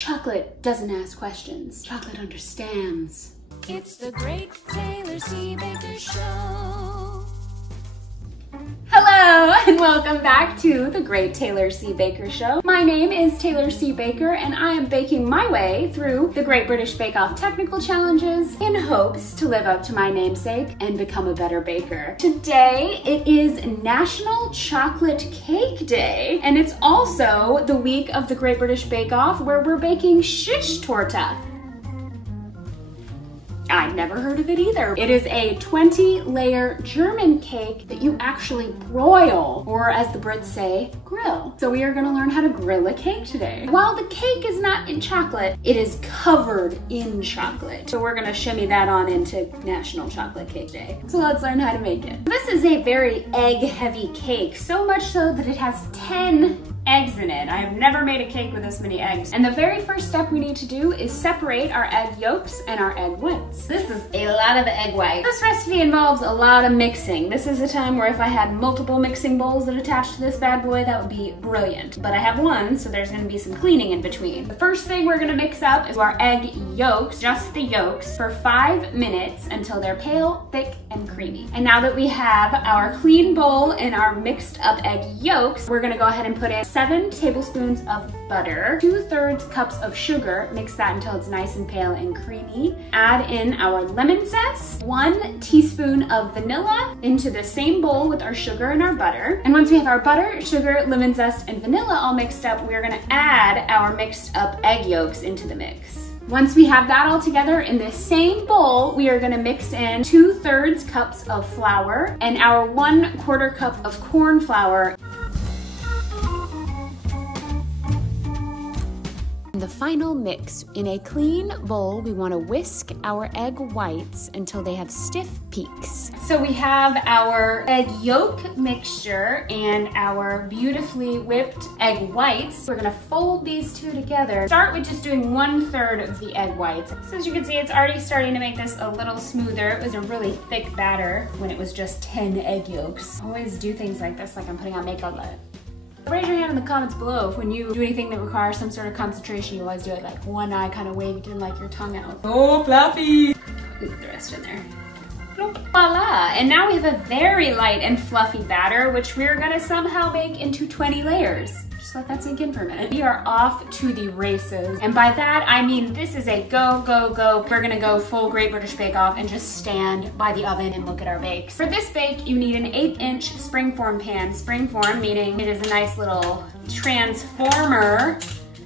Chocolate doesn't ask questions. Chocolate understands. It's the Great Taylor C. Baker Show. Hello and welcome back to the Great Taylor C. Baker Show. My name is Taylor C. Baker and I am baking my way through the Great British Bake Off technical challenges in hopes to live up to my namesake and become a better baker. Today it is National Chocolate Cake Day and it's also the week of the Great British Bake Off where we're baking shish-tort-a. I'd never heard of it either. It is a 20-layer German cake that you actually broil, or as the Brits say, grill. So we are gonna learn how to grill a cake today. While the cake is not in chocolate, it is covered in chocolate. So we're gonna shimmy that on into National Chocolate Cake Day. So let's learn how to make it. This is a very egg-heavy cake, so much so that it has 10 eggs in it. I have never made a cake with this many eggs. And the very first step we need to do is separate our egg yolks and our egg whites. This is a lot of egg white. This recipe involves a lot of mixing. This is a time where if I had multiple mixing bowls that attached to this bad boy, that would be brilliant. But I have one, so there's gonna be some cleaning in between. The first thing we're gonna mix up is our egg yolks, just the yolks, for 5 minutes until they're pale, thick, and creamy. And now that we have our clean bowl and our mixed up egg yolks, we're gonna go ahead and put in 7 tablespoons of butter, 2/3 cups of sugar, mix that until it's nice and pale and creamy. Add in our lemon zest, 1 teaspoon of vanilla into the same bowl with our sugar and our butter. And once we have our butter, sugar, lemon zest, and vanilla all mixed up, we're gonna add our mixed up egg yolks into the mix. Once we have that all together in the same bowl, we are gonna mix in 2/3 cups of flour and our 1/4 cup of corn flour. The final mix. In a clean bowl, we want to whisk our egg whites until they have stiff peaks. So we have our egg yolk mixture and our beautifully whipped egg whites. We're gonna fold these two together. Start with just doing 1/3 of the egg whites. So as you can see, it's already starting to make this a little smoother. It was a really thick batter when it was just 10 egg yolks. I always do things like this like I'm putting on makeup. Raise your hand in the comments below if when you do anything that requires some sort of concentration, you always do it like one eye kind of waved and like your tongue out. Oh, fluffy! Put the rest in there. Voila! And now we have a very light and fluffy batter, which we're gonna somehow make into 20 layers. Just let that sink in for a minute. We are off to the races. And by that, I mean this is a go, go, go. We're gonna go full Great British Bake Off and just stand by the oven and look at our bakes. For this bake, you need an 8-inch springform pan. Springform meaning it is a nice little transformer.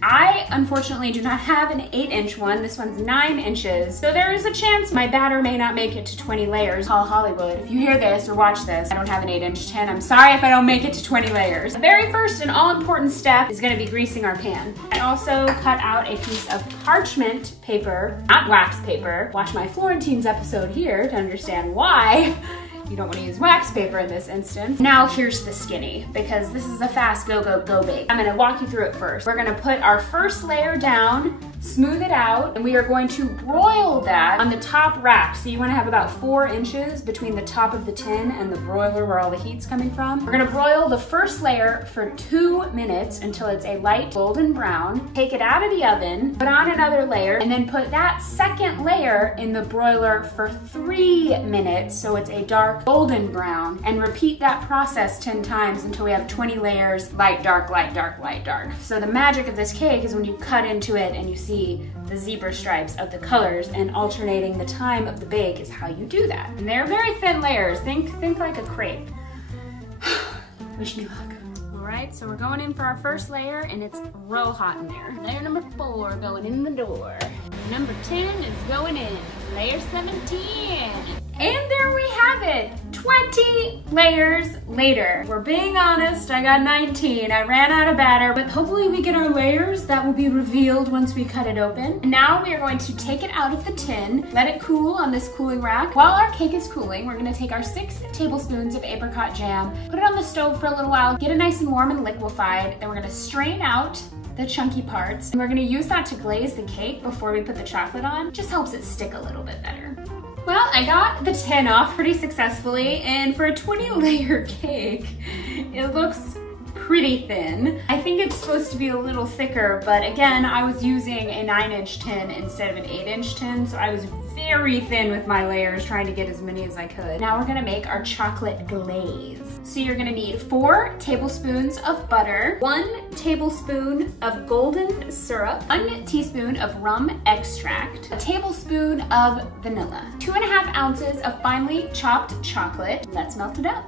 I, unfortunately, do not have an 8-inch one. This one's 9 inches. So there is a chance my batter may not make it to 20 layers. Call Hollywood. If you hear this or watch this, I don't have an 8-inch tin. I'm sorry if I don't make it to 20 layers. The very first and all-important step is gonna be greasing our pan. I also cut out a piece of parchment paper, not wax paper. Watch my Florentines episode here to understand why you don't want to use wax paper in this instance. Now here's the skinny, because this is a fast go, go, go bake. I'm gonna walk you through it first. We're gonna put our first layer down, smooth it out, and we are going to broil that on the top rack. So you wanna have about 4 inches between the top of the tin and the broiler where all the heat's coming from. We're gonna broil the first layer for 2 minutes until it's a light golden brown. Take it out of the oven, put on another layer, and then put that second layer in the broiler for 3 minutes so it's a dark golden brown, and repeat that process 10 times until we have 20 layers, light, dark, light, dark, light, dark. So the magic of this cake is when you cut into it and you see the zebra stripes of the colors, and alternating the time of the bake is how you do that. And they're very thin layers. Think like a crepe. Wish me luck. All right, so we're going in for our first layer and it's real hot in there. Layer number 4 going in the door. Number 10 is going in. Layer 17. And there we have it, 20 layers later. We're being honest, I got 19. I ran out of batter, but hopefully we get our layers. That will be revealed once we cut it open. Now we are going to take it out of the tin, let it cool on this cooling rack. While our cake is cooling, we're gonna take our 6 tablespoons of apricot jam, put it on the stove for a little while, get it nice and warm and liquefied. Then we're gonna strain out the chunky parts. And we're gonna use that to glaze the cake before we put the chocolate on. Just helps it stick a little bit better. Well, I got the tin off pretty successfully, and for a 20-layer cake, it looks pretty thin. I think it's supposed to be a little thicker, but again, I was using a 9-inch tin instead of an 8-inch tin, so I was very thin with my layers, trying to get as many as I could. Now we're gonna make our chocolate glaze. So you're gonna need 4 tablespoons of butter, 1 tablespoon of golden syrup, 1 teaspoon of rum extract, a tablespoon of vanilla, 2.5 ounces of finely chopped chocolate. Let's melt it up.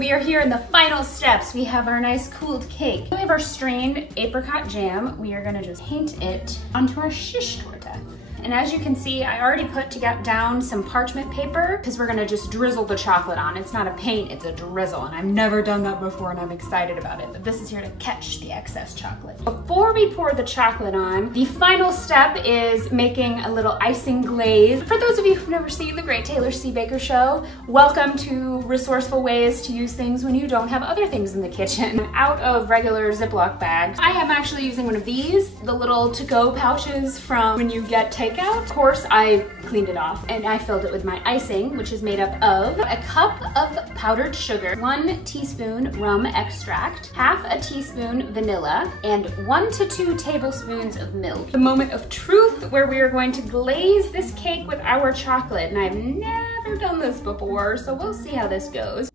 We are here in the final steps. We have our nice cooled cake. We have our strained apricot jam. We are gonna just paint it onto our shish-tort-a. And as you can see, I already put down some parchment paper because we're gonna just drizzle the chocolate on. It's not a paint, it's a drizzle, and I've never done that before and I'm excited about it. But this is here to catch the excess chocolate. Before we pour the chocolate on, the final step is making a little icing glaze. For those of you who've never seen The Great Taylor C. Baker Show, welcome to resourceful ways to use things when you don't have other things in the kitchen. Out of regular Ziploc bags, I am actually using one of these, the little to-go pouches from when you get takeout. Of course, I cleaned it off and I filled it with my icing, which is made up of a cup of powdered sugar, 1 teaspoon rum extract, half a teaspoon vanilla, and 1 to 2 tablespoons of milk. The moment of truth where we are going to glaze this cake with our chocolate. And I've never done this before, so we'll see how this goes.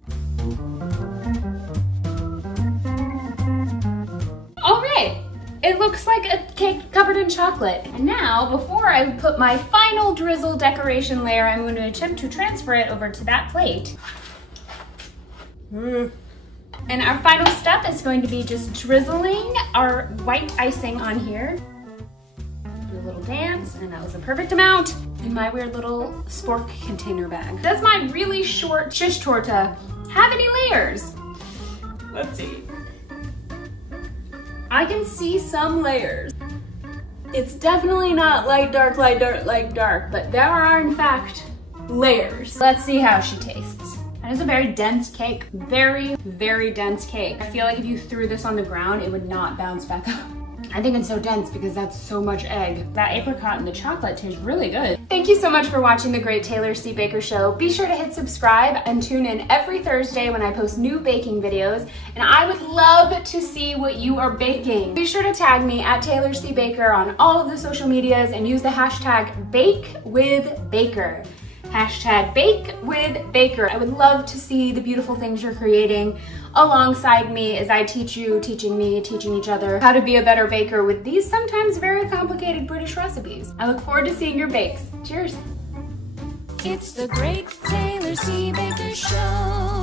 It looks like a cake covered in chocolate. And now, before I put my final drizzle decoration layer, I'm going to attempt to transfer it over to that plate. And our final step is going to be just drizzling our white icing on here. Do a little dance, and that was the perfect amount in my weird little spork container bag. Does my really short shish-tort-a have any layers? Let's see. I can see some layers. It's definitely not light, dark, light, dark, light, dark, but there are in fact layers. Let's see how she tastes. That is a very dense cake. Very, very dense cake. I feel like if you threw this on the ground, it would not bounce back up. I think it's so dense because that's so much egg. That apricot and the chocolate tastes really good. Thank you so much for watching The Great Taylor C. Baker Show. Be sure to hit subscribe and tune in every Thursday when I post new baking videos. And I would love to see what you are baking. Be sure to tag me at Taylor C. Baker on all of the social medias and use the hashtag #BakeWithBaker. Hashtag #BakeWithBaker. I would love to see the beautiful things you're creating alongside me as I teach you, teaching me, teaching each other how to be a better baker with these sometimes very complicated British recipes. I look forward to seeing your bakes. Cheers. It's the Great Taylor C. Baker Show.